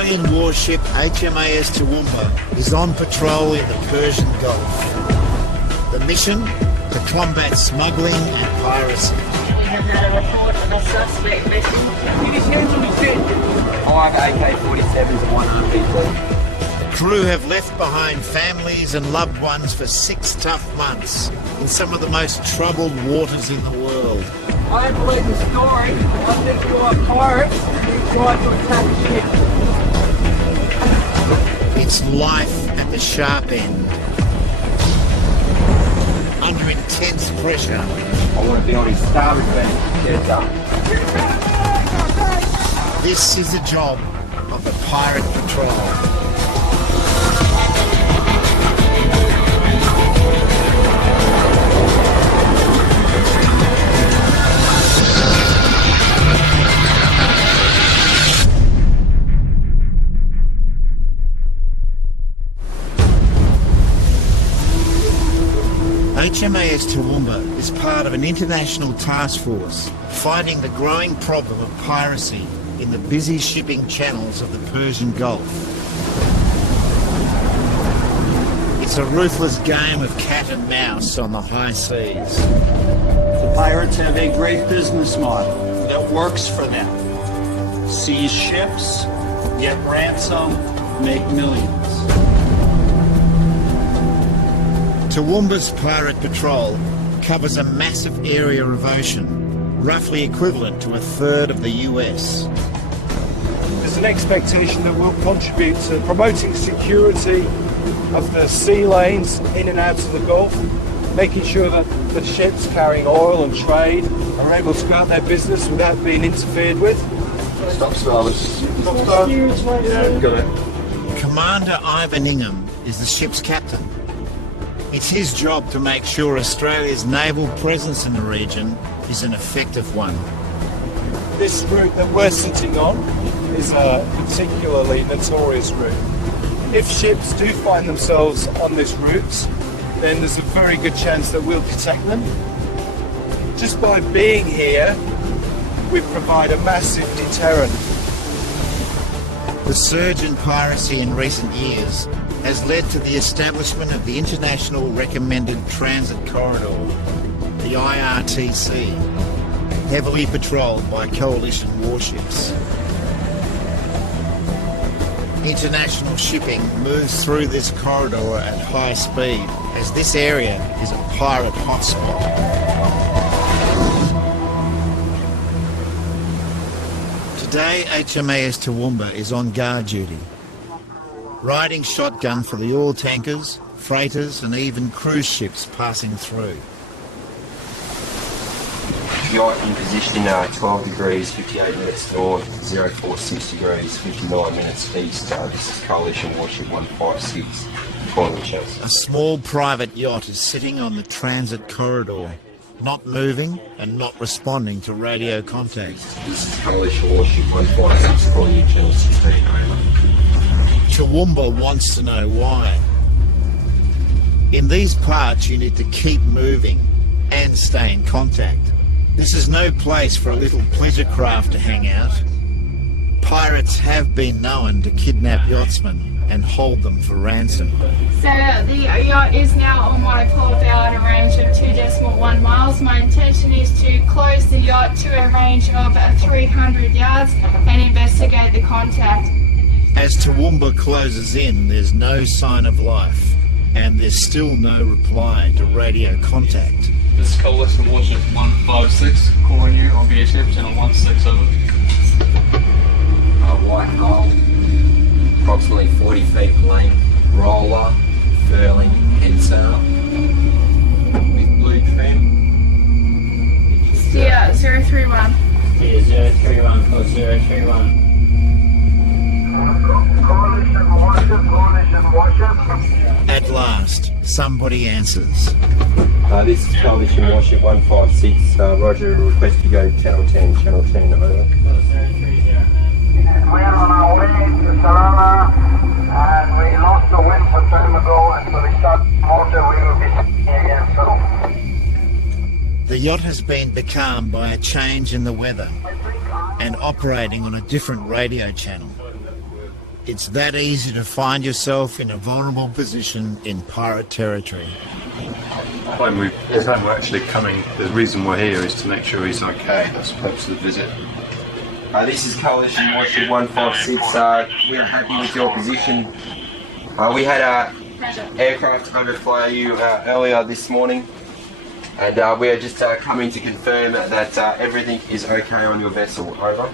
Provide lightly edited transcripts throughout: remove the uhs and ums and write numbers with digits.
Australian warship HMAS Toowoomba is on patrol in the Persian Gulf. The mission? To combat smuggling and piracy. We have had a report of a suspect missing. Get his hands on his head. 5 AK-47s and 1 RPG. The crew have left behind families and loved ones for 6 tough months in some of the most troubled waters in the world. I believe the story. I think you are pirates who tried to attack a ship. It's life at the sharp end. Under intense pressure. I want to be on his starboard beam. Heads up. This is the job of the Pirate Patrol. HMAS Toowoomba is part of an international task force fighting the growing problem of piracy in the busy shipping channels of the Persian Gulf. It's a ruthless game of cat and mouse on the high seas. The pirates have a great business model that works for them. Seize ships, get ransom, make millions. Toowoomba's Pirate Patrol covers a massive area of ocean, roughly equivalent to a third of the US. There's an expectation that we'll contribute to promoting security of the sea lanes in and out of the Gulf, making sure that the ships carrying oil and trade are able to go out their business without being interfered with. Stop starboard. Stop starboard. Yeah, got it. Commander Ivan Ingham is the ship's captain. It's his job to make sure Australia's naval presence in the region is an effective one. This route that we're sitting on is a particularly notorious route. If ships do find themselves on this route, then there's a very good chance that we'll detect them. Just by being here, we provide a massive deterrent. The surge in piracy in recent years has led to the establishment of the International Recommended Transit Corridor, the IRTC, heavily patrolled by coalition warships. International shipping moves through this corridor at high speed, as this area is a pirate hotspot. Today, HMAS Toowoomba is on guard duty, riding shotgun for the oil tankers, freighters and even cruise ships passing through. Yacht in position 12 degrees, 58 minutes north, 046 degrees, 59 minutes east. This is Coalition Warship 156, calling the channel. A small private yacht is sitting on the transit corridor, not moving and not responding to radio contact. This is Coalition Warship 156, calling you channel 16. Toowoomba wants to know why. In these parts you need to keep moving and stay in contact. This is no place for a little pleasure craft to hang out. Pirates have been known to kidnap yachtsmen and hold them for ransom. So the yacht is now on what I call about a range of 2.1 miles. My intention is to close the yacht to a range of 300 yards and investigate the contact. As Toowoomba closes in, there's no sign of life, and there's still no reply to radio contact. This is Coalition Warship 156, calling you on VHF channel 167. White hull, approximately 40 feet in length, roller, furling, head sail, with blue trim. Yeah, 031. Yeah, 031, code 031. At last, somebody answers. This is Coalition Warship 156, roger, request to go channel 10, over. We're on our way to Salama and we lost the wind some time ago, and so we start motor, we will be sitting again soon. The yacht has been becalmed by a change in the weather and operating on a different radio channel. It's that easy to find yourself in a vulnerable position in pirate territory. When we're actually coming, the reason we're here is to make sure he's okay. That's the purpose of the visit. This is Coalition Warship 156. We are happy with your position. We had an aircraft overfly you earlier this morning, and we are just coming to confirm that everything is okay on your vessel. Over.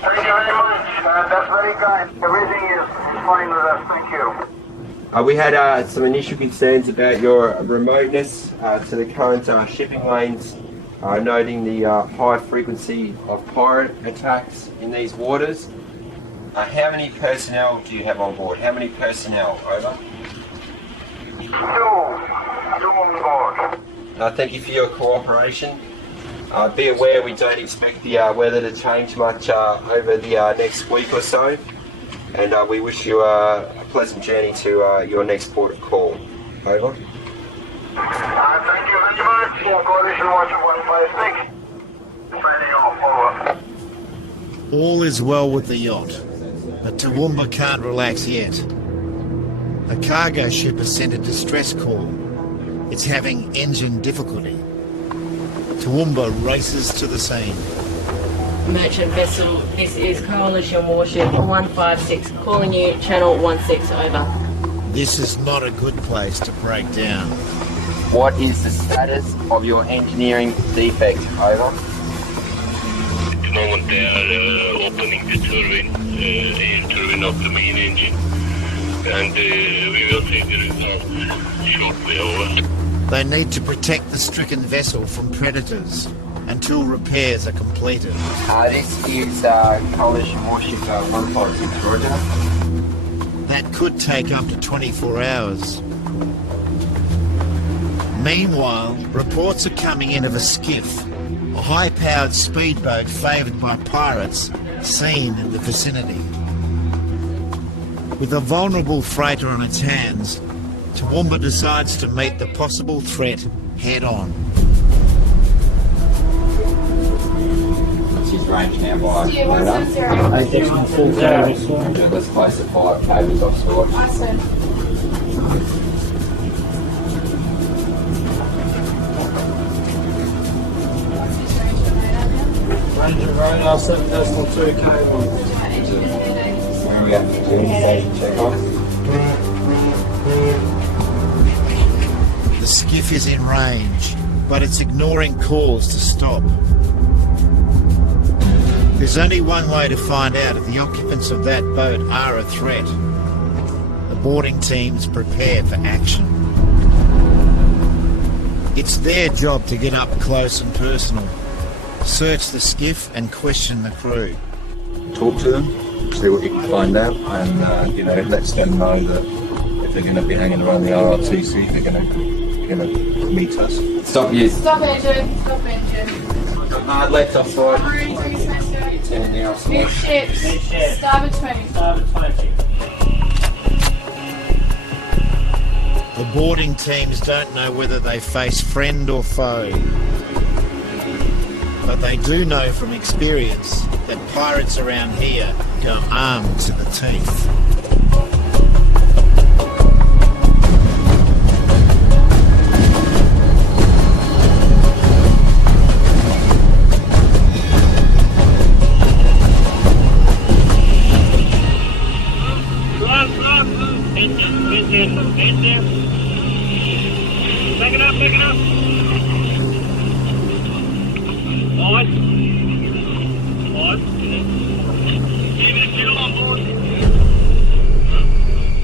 Thank you very much. That's very kind. Everything is fine with us. Thank you. We had some initial concerns about your remoteness to the current shipping lanes, noting the high frequency of pirate attacks in these waters. How many personnel do you have on board? How many personnel? Over. Two on board. Thank you for your cooperation. Be aware we don't expect the weather to change much over the next week or so, and we wish you a pleasant journey to your next port of call. Over. Thank you very much. Coalition Warship 156. Signing off. Over. All is well with the yacht, but Toowoomba can't relax yet. A cargo ship has sent a distress call. It's having engine difficulty. Toowoomba races to the scene. Merchant vessel, this is Coalition Warship 156, calling you channel 16, over. This is not a good place to break down. What is the status of your engineering defect? Over. At the moment they are opening the turbine of the main engine, and we will see the results shortly. Over. They need to protect the stricken vessel from predators until repairs are completed. This is Coalition Warship 156, Roger. That could take up to 24 hours. Meanwhile, reports are coming in of a skiff, a high-powered speedboat favoured by pirates, seen in the vicinity. With a vulnerable freighter on its hands, Toowoomba decides to meet the possible threat head-on. What's his range now by radar? 8.40. Let's place the 5 cables offshore. Range of radar 7.2 cable. Where are we at for doing station check-off? The skiff is in range, but it's ignoring calls to stop. There's only one way to find out if the occupants of that boat are a threat. The boarding teams prepare for action. It's their job to get up close and personal, search the skiff and question the crew. Talk to them, see what you can find out, and it lets them know that if they're going to be hanging around the RRTC, they're going to meet us. Stop you. Stop engine. Stop engine. Hard left offside. Crew, increase master. Turn the Mid offside. ships. Starboard 20. Starboard 20. The boarding teams don't know whether they face friend or foe. But they do know from experience that pirates around here go armed to the teeth. Pick it up. Nice.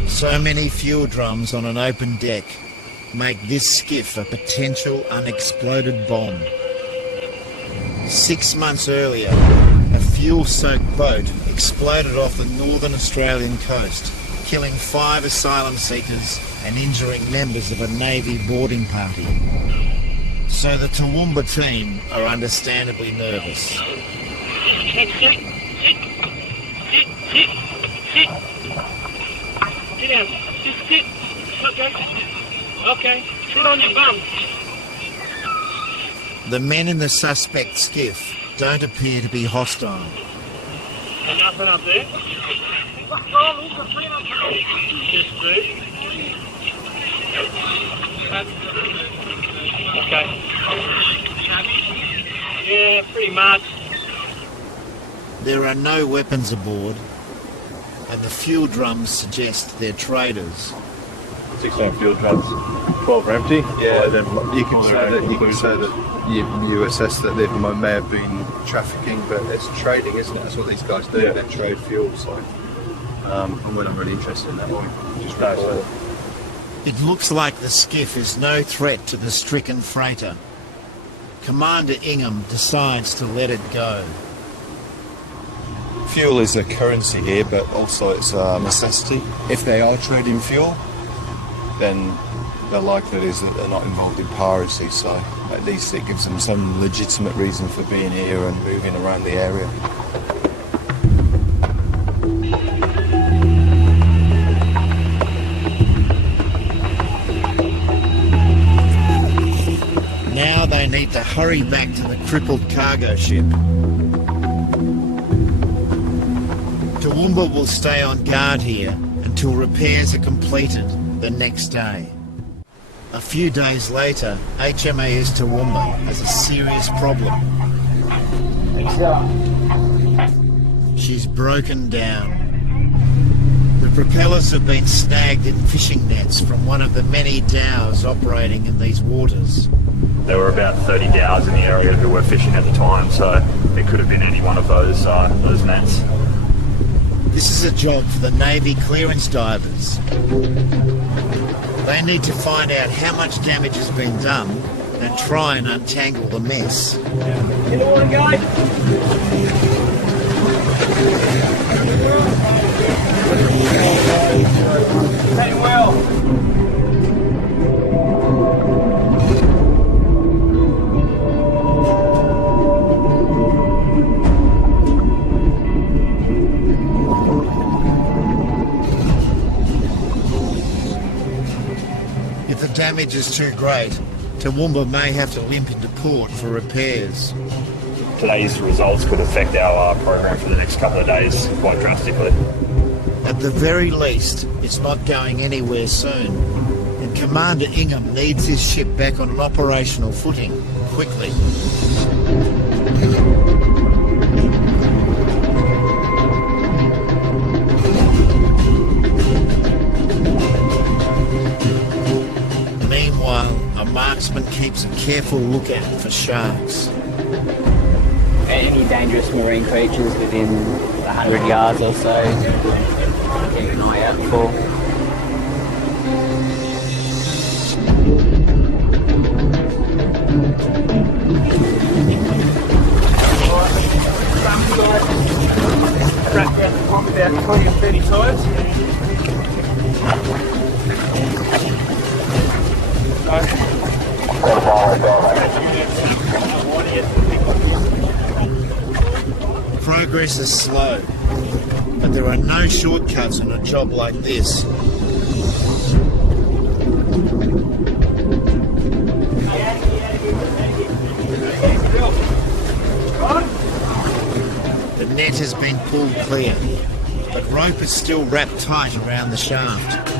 So many fuel drums on an open deck make this skiff a potential unexploded bomb. 6 months earlier, a fuel-soaked boat exploded off the northern Australian coast, killing 5 asylum seekers and injuring members of a Navy boarding party. So the Toowoomba team are understandably nervous. Sit down. Sit. Okay. Sit on your bum. The men in the suspect skiff don't appear to be hostile. Nothing up there. Okay. Yeah, pretty much. There are no weapons aboard, and the fuel drums suggest they're traders. 16 fuel drums, 12 are empty. Yeah, then you can say that you assess that there may have been trafficking, but it's trading, isn't it? That's what these guys do. Yeah. They trade fuel. So, and we're not really interested in that. We just report it. It looks like the skiff is no threat to the stricken freighter. Commander Ingham decides to let it go. Fuel is a currency here, but also it's a necessity. If they are trading fuel, then the likelihood is that they're not involved in piracy, so at least it gives them some legitimate reason for being here and moving around the area. Now they need to hurry back to the crippled cargo ship. Toowoomba will stay on guard here until repairs are completed the next day. A few days later, HMAS Toowoomba has a serious problem. She's broken down. The propellers have been snagged in fishing nets from one of the many dhows operating in these waters. There were about 30 dhows in the area who were fishing at the time, so it could have been any one of those nets. This is a job for the Navy clearance divers. They need to find out how much damage has been done and try and untangle the mess. You know what, guys? Very well. If the damage is too great, Toowoomba may have to limp into port for repairs. Today's results could affect our program for the next couple of days quite drastically. At the very least, it's not going anywhere soon, and Commander Ingham needs his ship back on an operational footing, quickly. Meanwhile, a marksman keeps a careful lookout for sharks. Any dangerous marine creatures within 100 yards or so, keep an eye out for. Wrap around the top about 20 or 30 times. Progress is slow, but there are no shortcuts on a job like this. The net has been pulled clear, but rope is still wrapped tight around the shaft.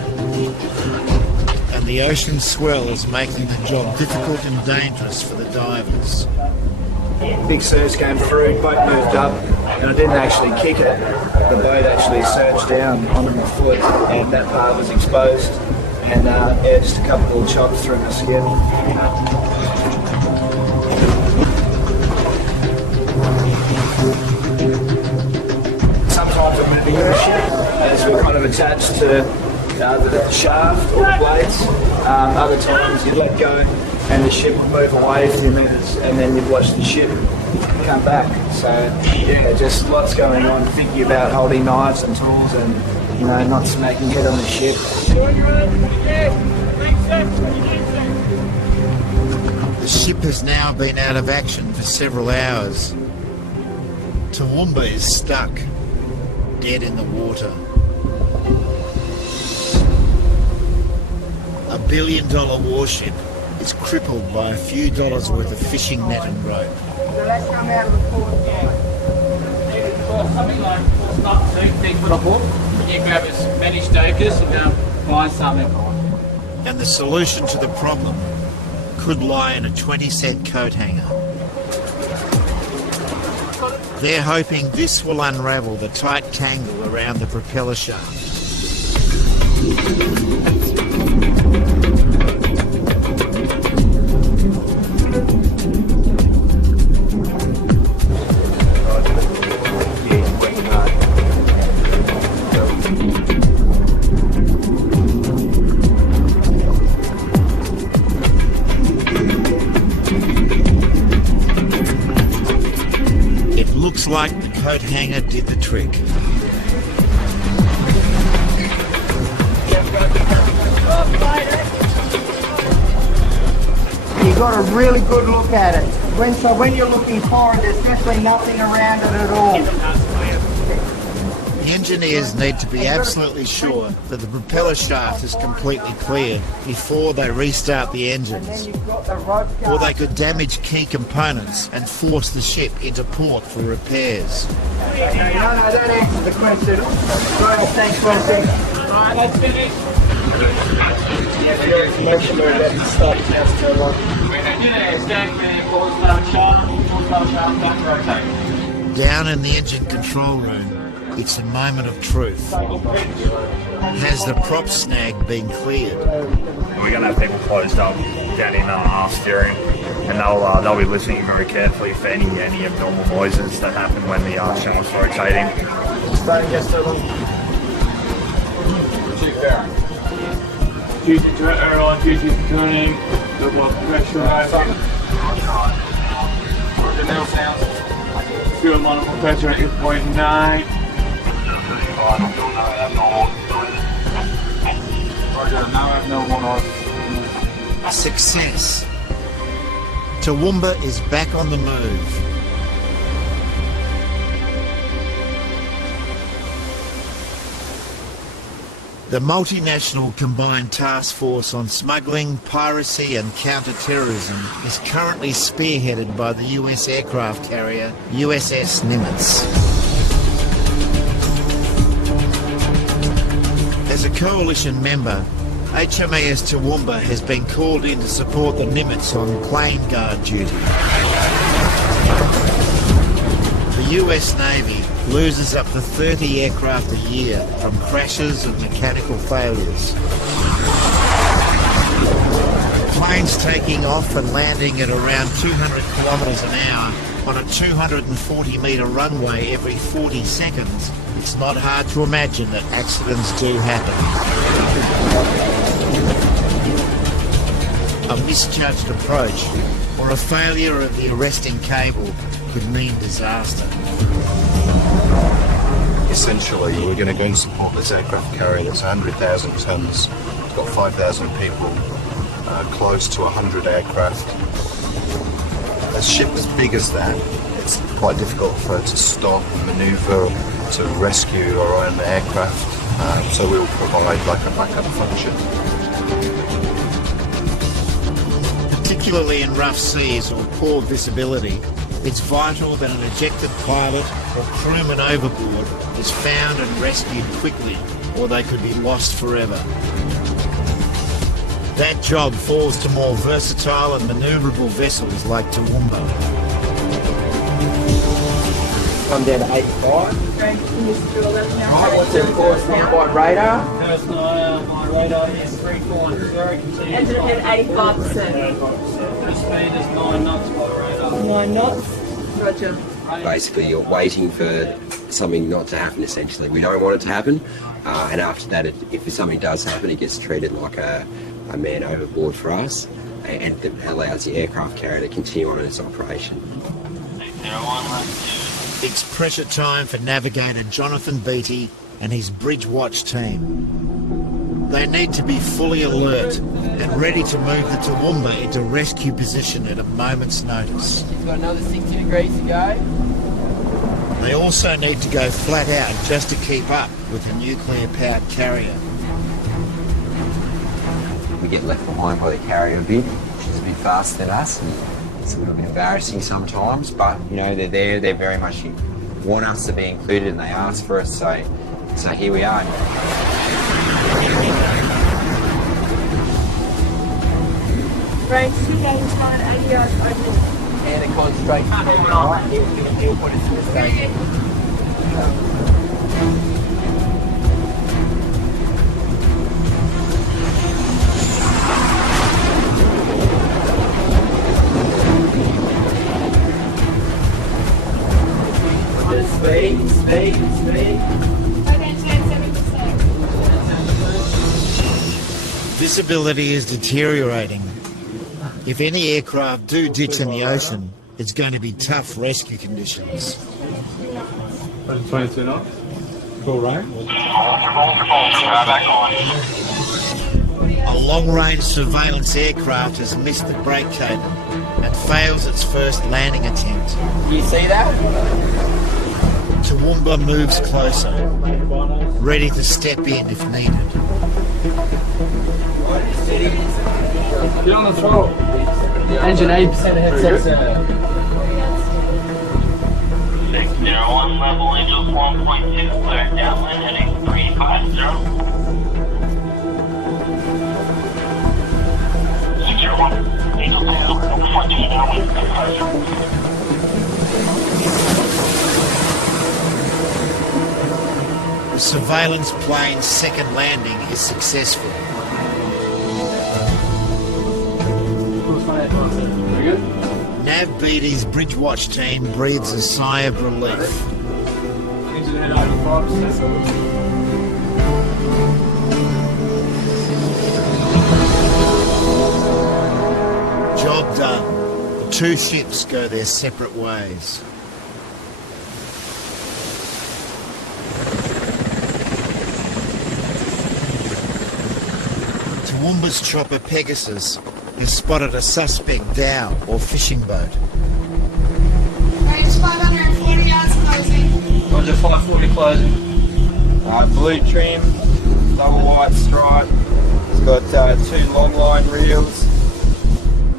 And the ocean swell is making the job difficult and dangerous for the divers. Big surge came through, boat moved up, and I didn't actually kick it. The boat actually surged down onto my foot, and that part was exposed, and just a couple of chops through my skin. Sometimes I'm moving the ship as we're kind of attached to the shaft or the blades. Other times you let go and the ship will move away a few metres and then you'd watch the ship come back. So yeah, just lots going on, thinking about holding knives and tools and, you know, not smacking head on the ship. The ship has now been out of action for several hours. Toowoomba is stuck, dead in the water. A $1 billion warship is crippled by a few dollars worth of fishing net and rope. The last time out of the port, something like 2 feet foot of board. You grab as many stokers and go find something. And the solution to the problem could lie in a 20-cent coat hanger. They're hoping this will unravel the tight tangle around the propeller shaft. Looks like the coat hanger did the trick. You got a really good look at it. When you're looking forward, there's definitely nothing around it at all. The engineers need to be absolutely sure that the propeller shaft is completely clear before they restart the engines, or they could damage key components and force the ship into port for repairs. No, that answers the question. Right, thanks for listening. Alright, that's finished. Make sure that start just too long. Down in the engine control room, it's a moment of truth. Has the prop snag been cleared? We're going to have people closed up down in aft steering, and they'll be listening very carefully for any abnormal noises that happen when the channel's rotating. Starting just too long. Duty to airline, duty to turning, double pressure over. The nail sounds. Fuel monitor pressure at 8.9. Success. Toowoomba is back on the move. The multinational combined task force on smuggling, piracy and counter-terrorism is currently spearheaded by the US aircraft carrier USS Nimitz. As a coalition member, HMAS Toowoomba has been called in to support the Nimitz on plane guard duty. The US Navy loses up to 30 aircraft a year from crashes and mechanical failures. Planes taking off and landing at around 200 kilometres an hour on a 240-metre runway every 40 seconds, it's not hard to imagine that accidents do happen. A misjudged approach or a failure of the arresting cable could mean disaster. Essentially, we're going to go and support this aircraft carrier that's 100,000 tonnes. It's got 5,000 people, close to 100 aircraft. A ship as big as that, it's quite difficult for her to stop and manoeuvre to rescue our own aircraft. So we'll provide like a backup function. Particularly in rough seas or poor visibility, it's vital that an ejected pilot or crewman overboard is found and rescued quickly, or they could be lost forever. That job falls to more versatile and manoeuvrable vessels like Toowoomba. Come down to 85. Right, what's the course now by radar? My radar is 340. Engine at 85%. The speed is 9 knots by radar. 9 knots. Roger. Basically, you're waiting for something not to happen, essentially. We don't want it to happen, and after that, if something does happen, it gets treated like a man overboard for us, and it allows the aircraft carrier to continue on in its operation. It's pressure time for navigator Jonathan Beattie and his Bridge Watch team. They need to be fully alert and ready to move the Toowoomba into rescue position at a moment's notice. She's got another 60 degrees to go. They also need to go flat out just to keep up with the nuclear-powered carrier. We get left behind by the carrier a bit. She's a bit faster than us, and it's a little bit embarrassing sometimes, but you know, they're there, they very much want us to be included, and they ask for us, so So here we are. Right, sit down inside 80 yards open. And it goes straight to the right. He'll put it to the station. Speed. Visibility is deteriorating. If any aircraft do ditch in the ocean, it's going to be tough rescue conditions. 22 knots. Cool rain. A long-range surveillance aircraft has missed the brake cable and fails its first landing attempt. You see that? Toowoomba moves closer, ready to step in if needed. Get on the throttle. Engine 80% ahead. 601 level Angels 1.2, clear downwind heading 350. 601 Angels 1.2 downwind 350. The surveillance plane's second landing is successful. Nav BD's Bridge Watch team breathes a sigh of relief. Job done. The two ships go their separate ways. Toowoomba's chopper Pegasus has spotted a suspect dhow or fishing boat. Range 540 yards closing. Roger, 540 closing. Blue trim, double white stripe. It's got two long line reels.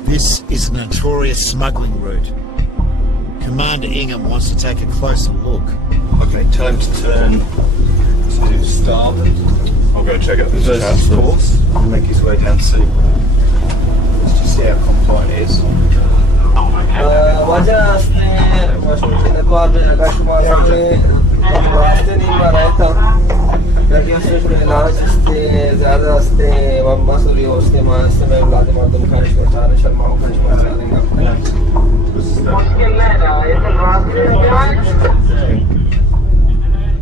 This is a notorious smuggling route. Commander Ingham wants to take a closer look. Okay, time to turn to starboard. I'll go check out this versus course and make his way down to sea. Let's just see how compliant it is.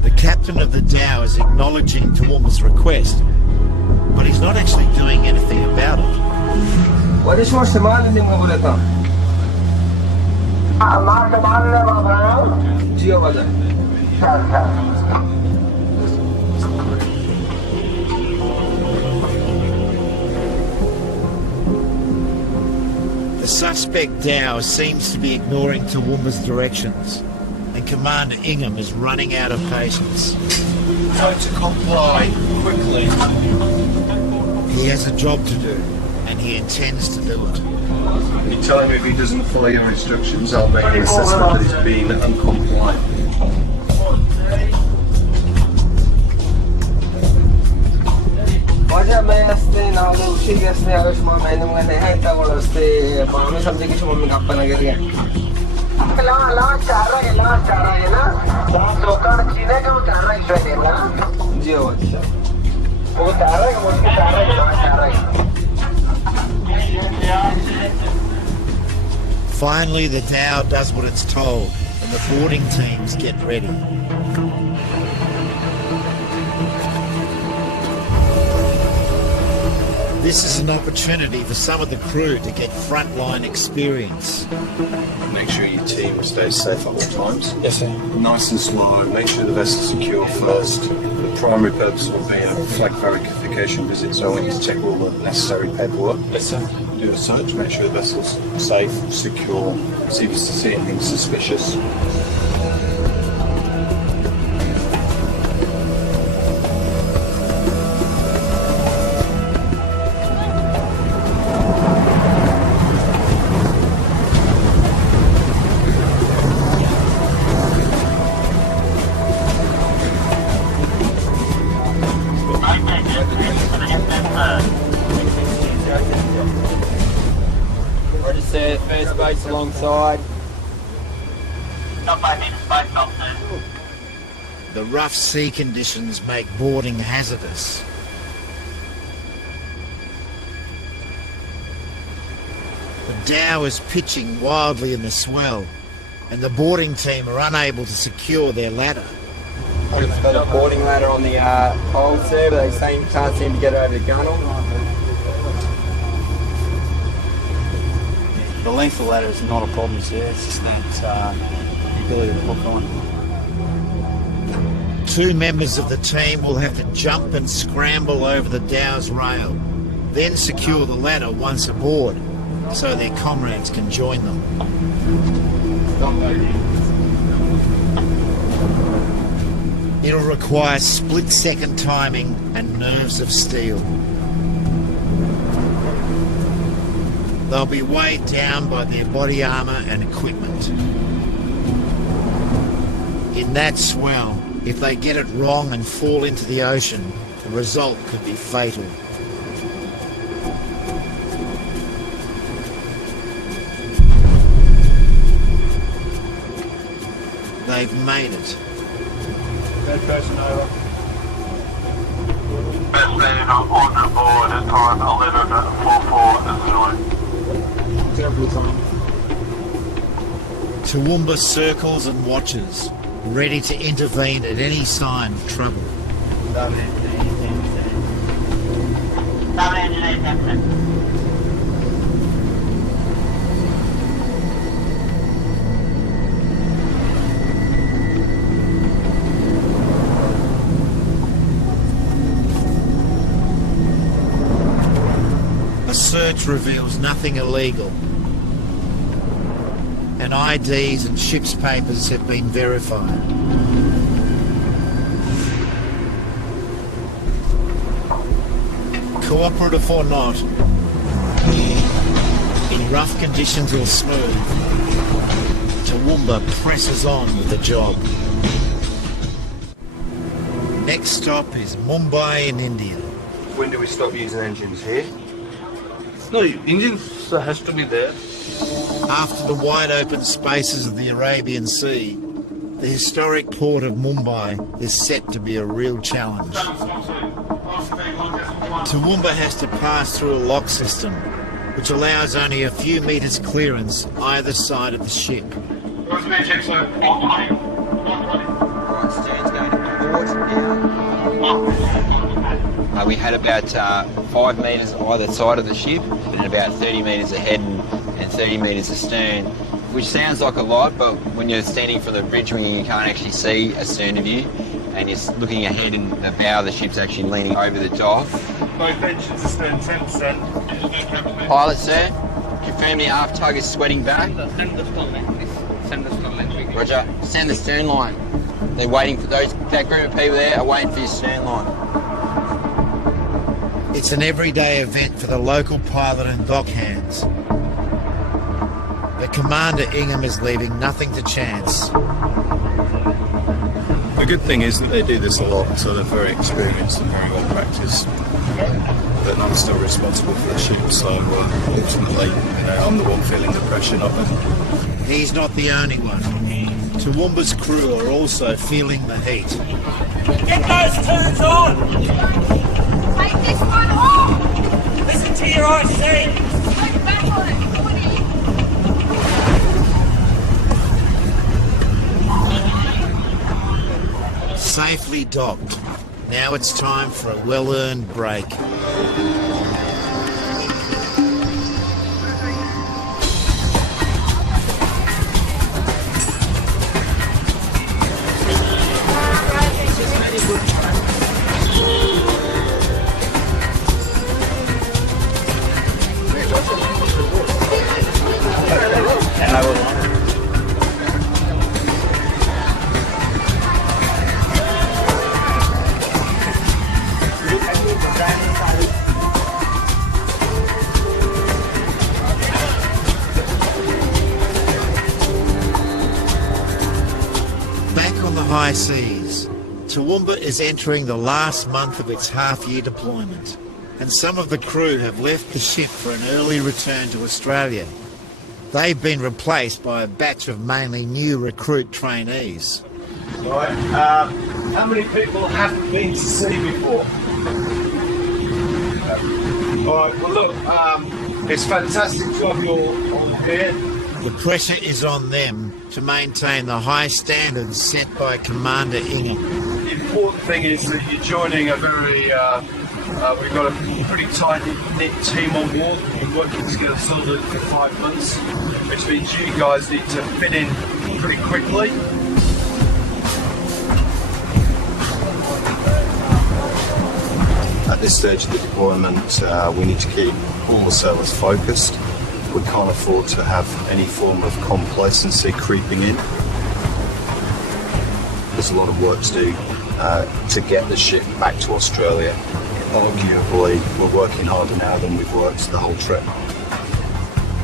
The captain of the dhow is acknowledging Toowoomba's request, but he's not actually doing anything about it. What is your Somali name? Geo Wada. The suspect dhow seems to be ignoring Toowoomba's directions, and Commander Ingham is running out of patience. Time to comply quickly. He has a job to do, and he intends to do it. You tell him if he doesn't follow your instructions, I'll make an assessment that he's being uncompliant. Finally, the dhow does what it's told, and the boarding teams get ready. This is an opportunity for some of the crew to get frontline experience. Make sure your team stays safe at all times. Yes, sir. Nice and slow. Make sure the vessel's secure first. The primary purpose will be a flag verification visit, so I want you to check all the necessary paperwork. Yes, sir. Do a search, make sure the vessel's safe, secure, see if you see anything suspicious. alongside. Not 5 minutes, 5 stops, sir. The rough sea conditions make boarding hazardous. The dhow is pitching wildly in the swell, and the boarding team are unable to secure their ladder. I've got a boarding ladder on the poles there, but they can't seem to get over the gunnel. The length of the ladder is not a problem, sir. It's just that ability to hook on. 2 members of the team will have to jump and scramble over the dhow's rail, then secure the ladder once aboard, so their comrades can join them. It'll require split-second timing and nerves of steel. They'll be weighed down by their body armour and equipment. In that swell, if they get it wrong and fall into the ocean, the result could be fatal. They've made it. Third person over. Best man on board at time 11:44 Toowoomba circles and watches, ready to intervene at any sign of trouble. A search reveals nothing illegal, and IDs and ship's papers have been verified. Cooperative or not, in rough conditions or smooth, Toowoomba presses on with the job. Next stop is Mumbai in India. When do we stop using engines here? No, engines has to be there. After the wide open spaces of the Arabian Sea, the historic port of Mumbai is set to be a real challenge. Toowoomba has to pass through a lock system, which allows only a few metres clearance either side of the ship. We had about 5 metres either side of the ship, and about 30 metres ahead and 30 metres astern, which sounds like a lot, but when you're standing from the bridge wing, you can't actually see astern of you, and you're looking ahead and the bow of the ship's actually leaning over the dock. Both engines astern 10%. Pilot, sir, confirm the aft tug is sweating back. Roger, send the stern line. They're waiting for that group of people there are waiting for your stern line. It's an everyday event for the local pilot and dock hands. The commander, Ingham, is leaving nothing to chance. The good thing is that they do this a lot, so they're very experienced and very well practiced. But I'm still responsible for the ship, so ultimately, I'm the one feeling the pressure, not them. He's not the only one. Toowoomba's crew are also feeling the heat. Get those turns on! Take this one off! Listen to your IC! Look back on it, 40. Safely docked. Now it's time for a well-earned break. High seas, Toowoomba is entering the last month of its half-year deployment, and some of the crew have left the ship for an early return to Australia. They've been replaced by a batch of mainly new recruit trainees. Right, how many people haven't been to sea before? Alright, well look, it's fantastic job you're on here. The pressure is on them to maintain the high standards set by Commander Ingham. The important thing is that you're joining a very, we've got a pretty tight-knit team on board. We've been working together solidly for 5 months, which means you guys need to fit in pretty quickly. At this stage of the deployment, we need to keep all the sailors focused. We can't afford to have any form of complacency creeping in. There's a lot of work to do to get the ship back to Australia. Arguably, we're working harder now than we've worked the whole trip.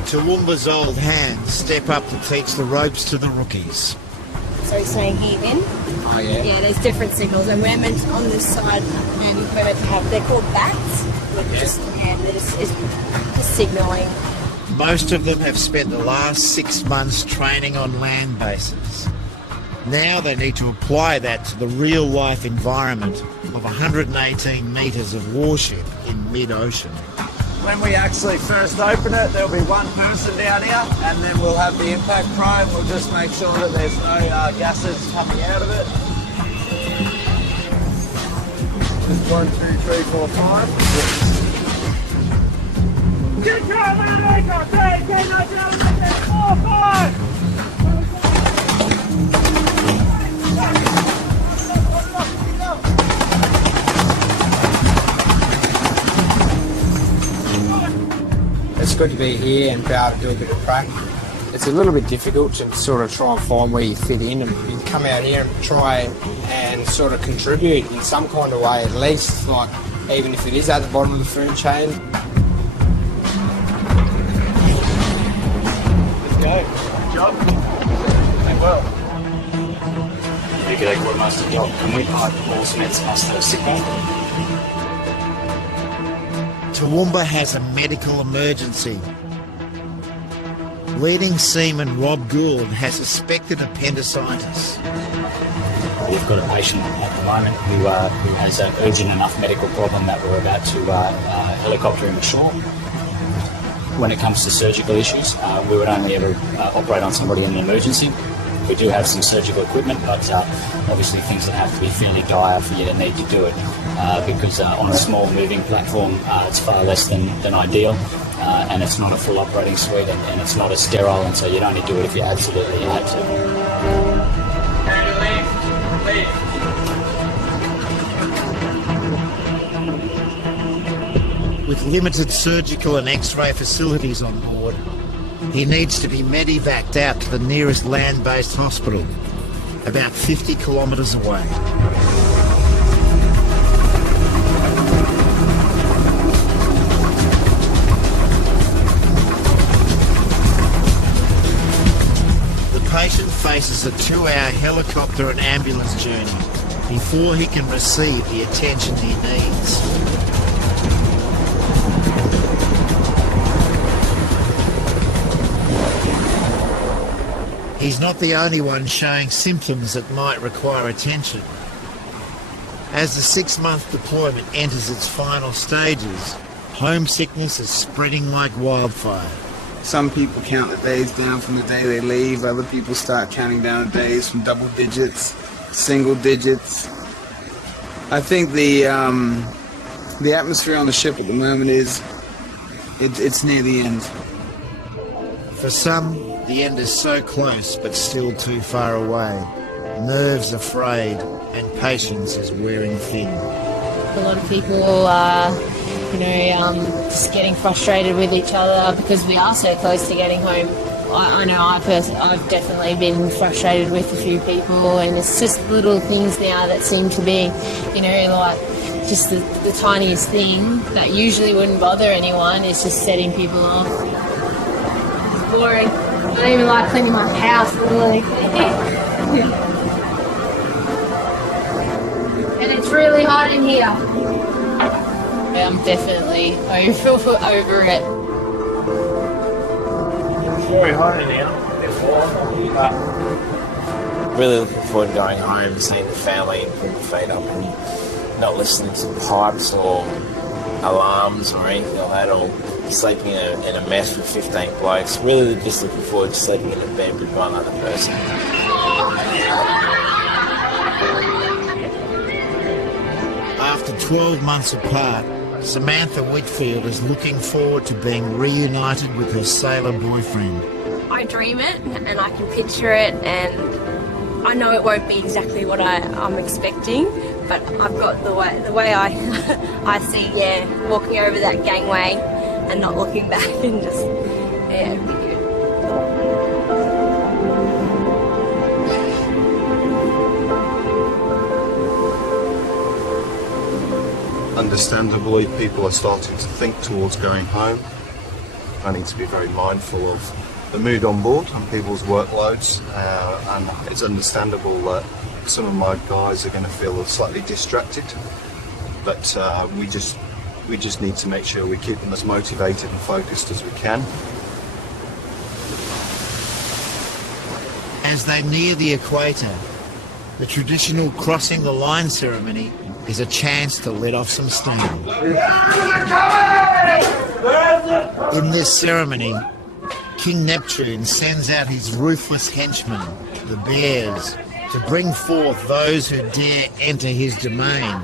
Toowoomba's old hands step up to teach the ropes to the rookies. So he's saying here then? Oh yeah. Yeah, there's different signals, and we're meant on this side, and we're meant to have, they're called bats. They're just signalling. Most of them have spent the last 6 months training on land bases. Now they need to apply that to the real-life environment of 118 metres of warship in mid-ocean. When we actually first open it, there'll be one person down here, and then we'll have the impact probe. We'll just make sure that there's no gases coming out of it. Just 1, 2, 3, 4, 5. Get down, America! 10, 10, 9, 4, 5! It's good to be here and be able to do a bit of prac. It's a little bit difficult to sort of try and find where you fit in, and you come out here and try and sort of contribute in some kind of way, at least, like even if it is at the bottom of the food chain. Let's go. Good job. Doing well. G'day, Quartermaster Doc. Can we pipe all Smiths must have signal? Toowoomba has a medical emergency. Leading seaman Rob Gould has suspected appendicitis. We've got a patient at the moment who has an urgent enough medical problem that we're about to helicopter him ashore. When it comes to surgical issues, we would only ever operate on somebody in an emergency. We do have some surgical equipment, but obviously things that have to be fairly dire for you to need to do it, because on a small moving platform it's far less than ideal, and it's not a full operating suite, and it's not as sterile, and so you'd only do it if you absolutely had to. With limited surgical and X-ray facilities on board, he needs to be medevaced out to the nearest land-based hospital, about 50 kilometres away. The patient faces a 2-hour helicopter and ambulance journey before he can receive the attention he needs. He's not the only one showing symptoms that might require attention. As the 6-month deployment enters its final stages, homesickness is spreading like wildfire. Some people count the days down from the day they leave. Other people start counting down the days from double digits, single digits. I think the atmosphere on the ship at the moment is it's near the end. For some, the end is so close but still too far away. Nerves are frayed and patience is wearing thin. A lot of people are, just getting frustrated with each other because we are so close to getting home. I know I've definitely been frustrated with a few people, and it's just little things now that seem to be, like just the tiniest thing that usually wouldn't bother anyone is just setting people off. It's boring. I don't even like cleaning my house, really. And it's really hot in here. I'm definitely over it. very hot in here. Really looking forward to going home, seeing the family and putting the feet up and not listening to pipes or alarms or anything like that, or sleeping in a mess with 15 blokes. Really just looking forward to sleeping in a bed with one other person. After 12 months apart, Samantha Whitfield is looking forward to being reunited with her sailor boyfriend. I dream it and I can picture it, and I know it won't be exactly what I'm expecting, but I've got the way I I see, walking over that gangway and not looking back and just, it'd be good. Understandably, people are starting to think towards going home. I need to be very mindful of the mood on board and people's workloads, and it's understandable that some of my guys are going to feel slightly distracted, but we just need to make sure we keep them as motivated and focused as we can. As they near the equator, the traditional crossing the line ceremony is a chance to let off some steam. In this ceremony, King Neptune sends out his ruthless henchmen, the bears, to bring forth those who dare enter his domain,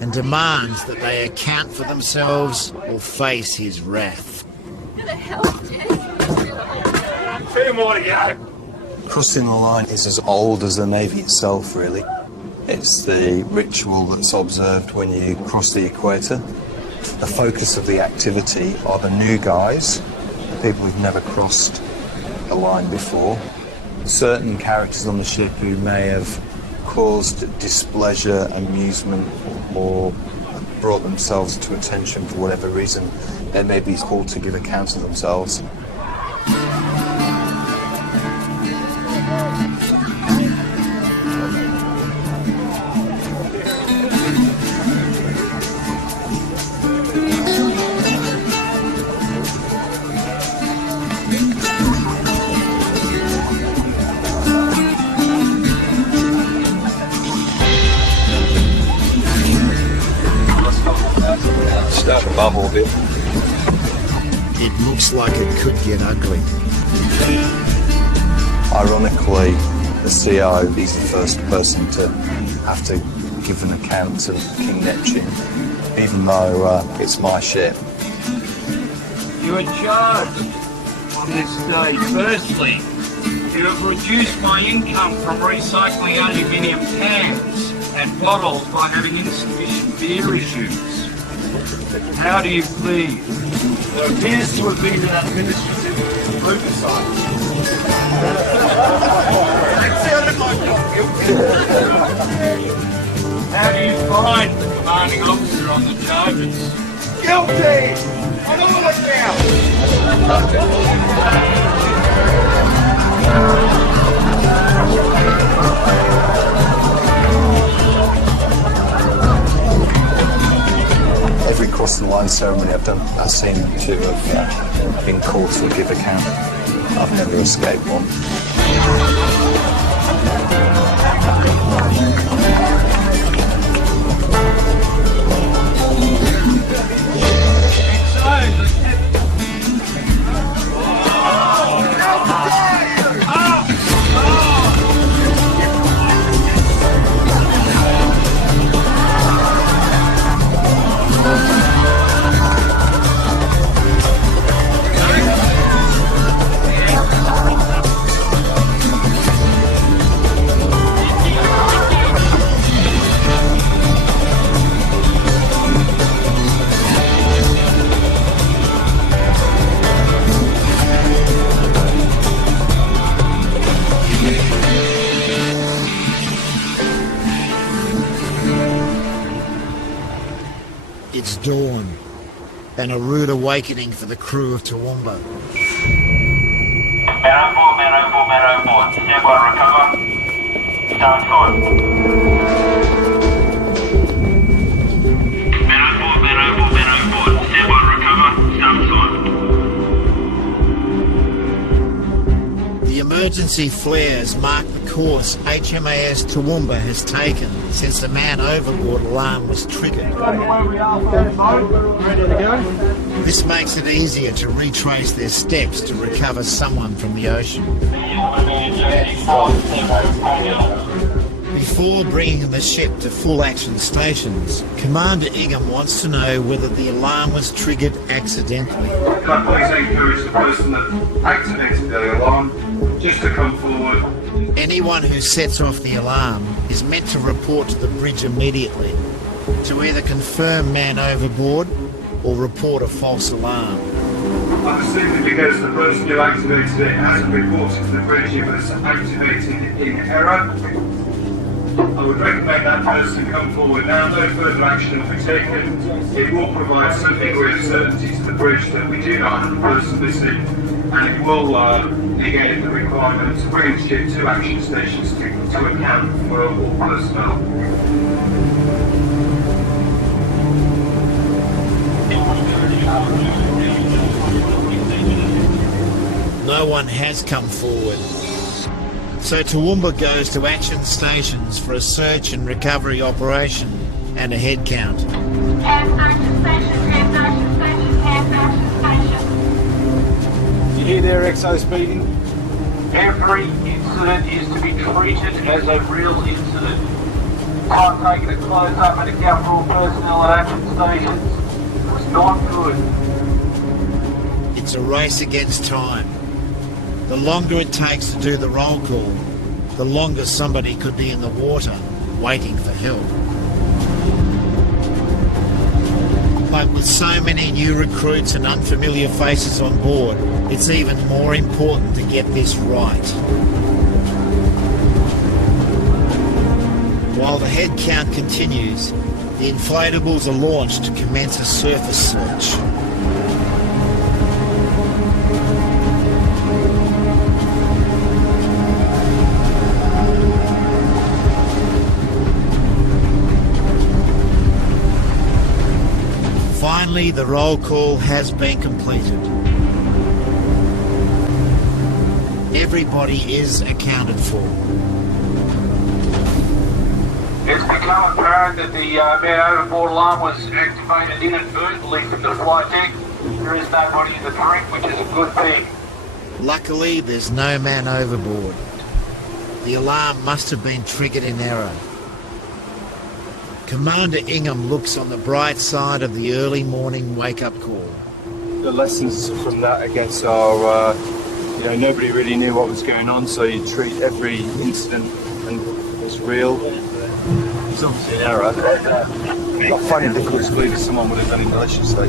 and demands that they account for themselves or face his wrath. Who the hell, Two more to go. Crossing the line is as old as the Navy itself, really. It's the ritual that's observed when you cross the equator. The focus of the activity are the new guys, people who've never crossed the line before. Certain characters on the ship who may have caused displeasure, amusement, or brought themselves to attention for whatever reason, they may be called to give account of themselves. Starting to bubble a bit. It looks like it could get ugly. Ironically, the CO is the first person to have to give an account to King Neptune, even though it's my ship. You are charged on this day. Firstly, you have reduced my income from recycling aluminium cans and bottles by having insufficient beer issues. How do you plead? There appears to have been an administrative oversight. How do you find the commanding officer on the charges? Guilty! On the lookout! Every crossing the line ceremony I've done, I've seen to have been called to give account. I've never escaped one. It's dawn, and a rude awakening for the crew of Toowoomba. Man overboard. Stand by to recover. Start time. Man overboard. Stand by to recover. Start time. Emergency flares mark the course HMAS Toowoomba has taken since the man overboard alarm was triggered. Ready to go? This makes it easier to retrace their steps to recover someone from the ocean. Before bringing the ship to full action stations, Commander Ingham wants to know whether the alarm was triggered accidentally. Can I please encourage the person that activated the alarm just to come forward? Anyone who sets off the alarm is meant to report to the bridge immediately to either confirm man overboard or report a false alarm. I'm assuming because the person who activated it hasn't reported to the bridge, it was activated in error. I would recommend that person come forward now. No further action will be taken. It will provide some degree of certainty to the bridge that we do not have a person missing, and it will negate the requirement to bring the ship to action stations to account for all personnel. No one has come forward. So Toowoomba goes to action stations for a search and recovery operation and a head count. You hear their exo speeding? Every incident is to be treated as a real incident. Can't take it to close up and account for all personnel at action stations. It's not good. It's a race against time. The longer it takes to do the roll call, the longer somebody could be in the water waiting for help. But with so many new recruits and unfamiliar faces on board, it's even more important to get this right. While the head count continues, the inflatables are launched to commence a surface search. Finally, the roll call has been completed. Everybody is accounted for. It's become apparent that the man overboard alarm was activated inadvertently from the flight deck. There is nobody in the drink, which is a good thing. Luckily, there's no man overboard. The alarm must have been triggered in error. Commander Ingham looks on the bright side of the early morning wake-up call. The lessons from that, I guess, are, nobody really knew what was going on, so you treat every incident as real. It's obviously an error. I find it difficult to believe that someone would have done it maliciously.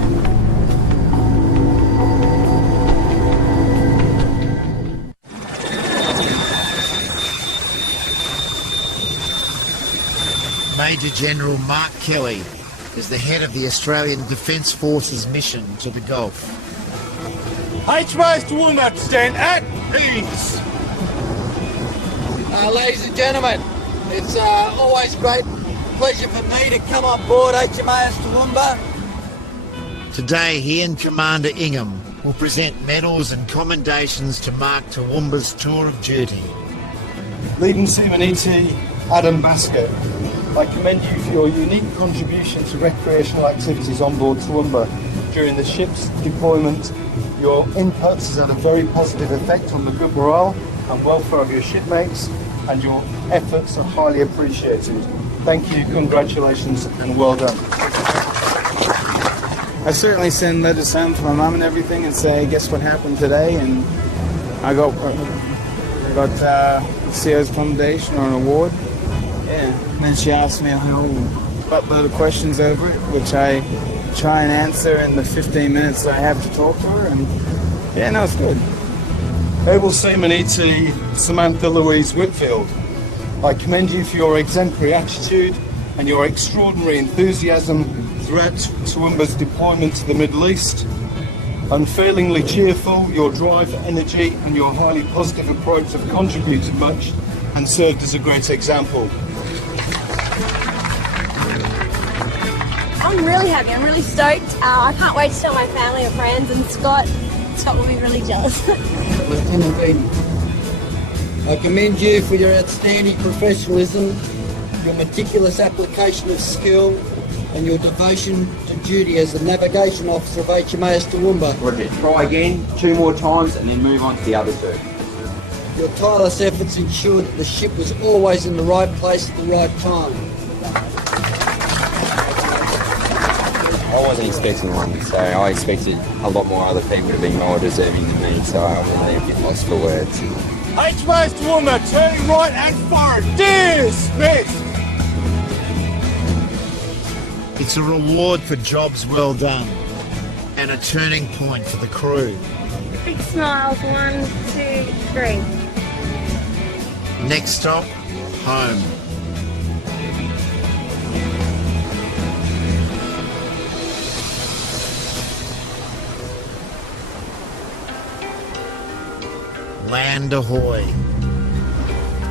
Major General Mark Kelly is the head of the Australian Defence Force's mission to the Gulf. HMAS Toowoomba stand at ease. Ladies and gentlemen, it's always great pleasure for me to come on board HMAS Toowoomba. Today, he and Commander Ingham will present medals and commendations to mark Toowoomba's tour of duty. Leading Seaman ET Adam Basket, I commend you for your unique contribution to recreational activities on board Toowoomba during the ship's deployment. Your inputs has had a very positive effect on the good morale and welfare of your shipmates, and your efforts are highly appreciated. Thank you, congratulations, and well done. I certainly send letters home to my mum and everything and say, guess what happened today? And I got CO's commendation or an award. Yeah, and then she asked me a whole buttload of questions over it, which I try and answer in the 15 minutes I have to talk to her, and yeah, no, it's good. Able Seaman ET Samantha Louise Whitfield, I commend you for your exemplary attitude and your extraordinary enthusiasm throughout Toowoomba's deployment to the Middle East. Unfailingly cheerful, your drive, energy and your highly positive approach have contributed much and served as a great example. I'm really happy, I'm really stoked. I can't wait to tell my family and friends, and Scott will be really jealous. Lieutenant Dean, I commend you for your outstanding professionalism, your meticulous application of skill, and your devotion to duty as the navigation officer of HMAS Toowoomba. Roger, try again 2 more times and then move on to the other 2. Your tireless efforts ensured that the ship was always in the right place at the right time. I wasn't expecting one, so I expected a lot more other people to be more deserving than me, so I was a bit lost for words. HMAS Toowoomba, turning right and forward. Dismissed! It's a reward for jobs well done and a turning point for the crew. Big smiles, 1, 2, 3. Next stop, home. Land ahoy.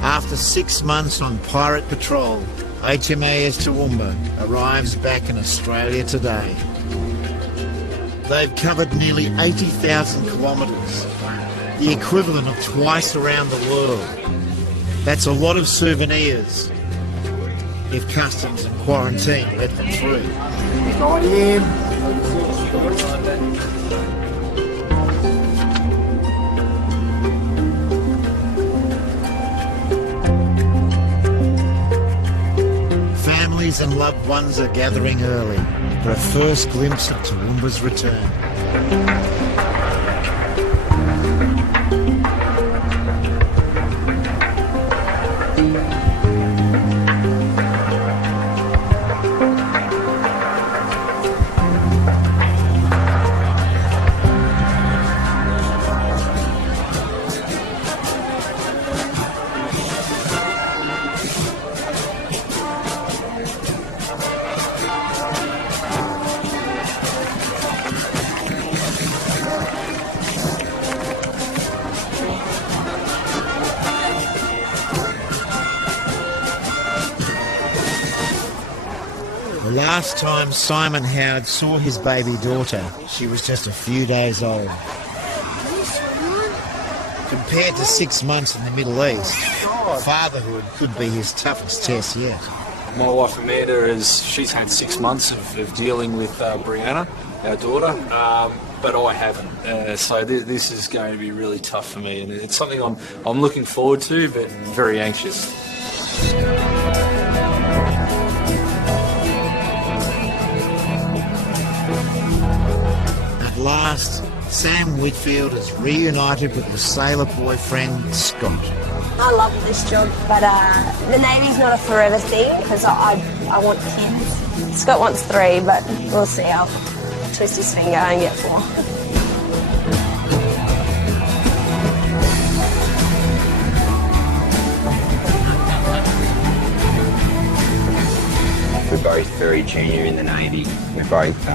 After 6 months on pirate patrol, HMAS Toowoomba arrives back in Australia today. They've covered nearly 80,000 kilometres, the equivalent of twice around the world. That's a lot of souvenirs, if customs and quarantine let them through. Families and loved ones are gathering early for a first glimpse of Toowoomba's return. The last time Simon Howard saw his baby daughter, she was just a few days old. Compared to 6 months in the Middle East, fatherhood could be his toughest test yet. My wife Amanda, she's had 6 months of dealing with Brianna, our daughter, but I haven't. So this is going to be really tough for me, and it's something I'm looking forward to, but very anxious. At last, Sam Whitfield is reunited with his sailor boyfriend, Scott. I love this job, but the Navy's not a forever thing because I want kids. Scott wants 3, but we'll see. I'll twist his finger and get 4. We're both very junior in the Navy. We're both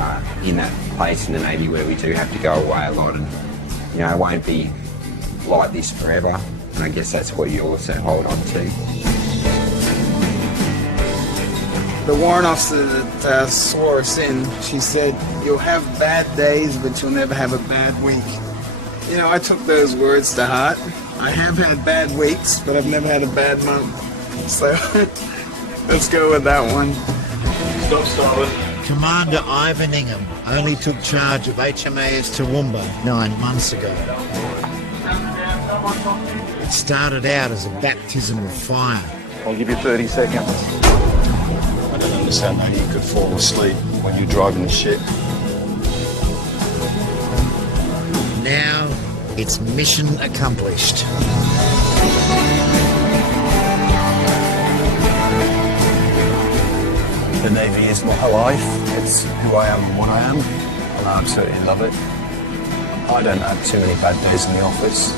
in that place in the Navy where we do have to go away a lot, and you know, it won't be like this forever. And I guess that's what you also hold on to. The warrant officer that swore us in, she said, "You'll have bad days, but you'll never have a bad week." You know, I took those words to heart. I have had bad weeks, but I've never had a bad month. So let's go with that one. Stop, starboard. Commander Ivan Ingham only took charge of HMAS Toowoomba 9 months ago. It started out as a baptism of fire. I'll give you 30 seconds. I don't understand how you could fall asleep when you're driving the ship. Now it's mission accomplished. The Navy is my life. It's who I am and what I am, and I absolutely love it. I don't have too many bad days in the office.